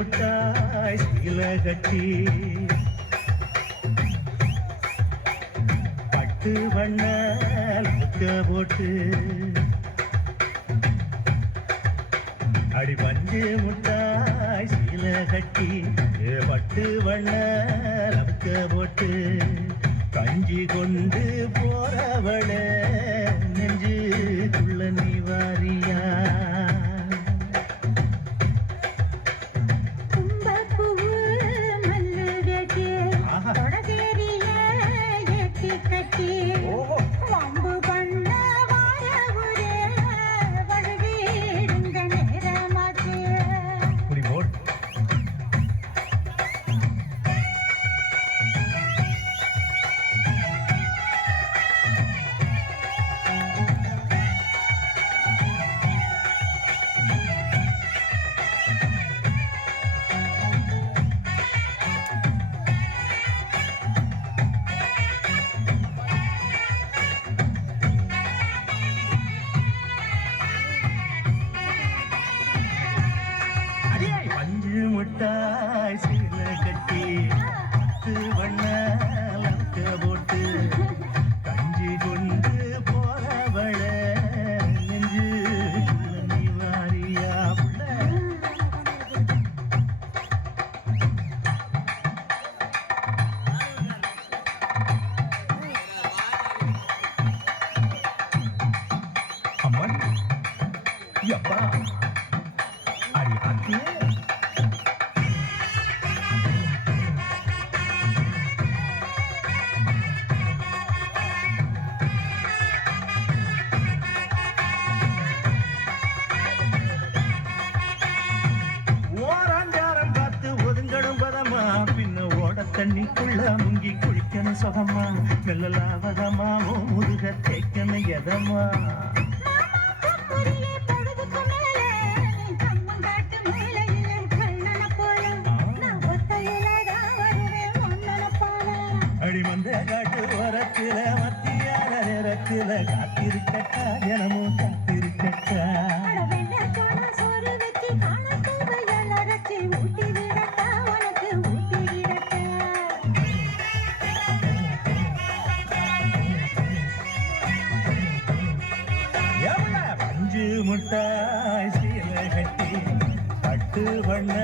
முட்டாய் இலகட்டி பட்டு வண்ண முக்க போட்டு. அடி பஞ்சு முட்டாய் சீல கட்டி பட்டு வண்ண லக்க போட்டு. கஞ்சி கொண்டு போறவளே. யப்பா அடி அக்கே தண்ணிக்குள்ள முங்கி குளிக்கணும் சுகமா மெல்லலாவதமா முதுக தேய்க்கணும் எதமா வந்த காட்டு ஓரத்தில மத்தியான நேரத்தில காத்திருக்கட்டா ஜனமும் காத்திருக்கட்டா. முட்டாய் சீல கட்டி பட்டு வண்ண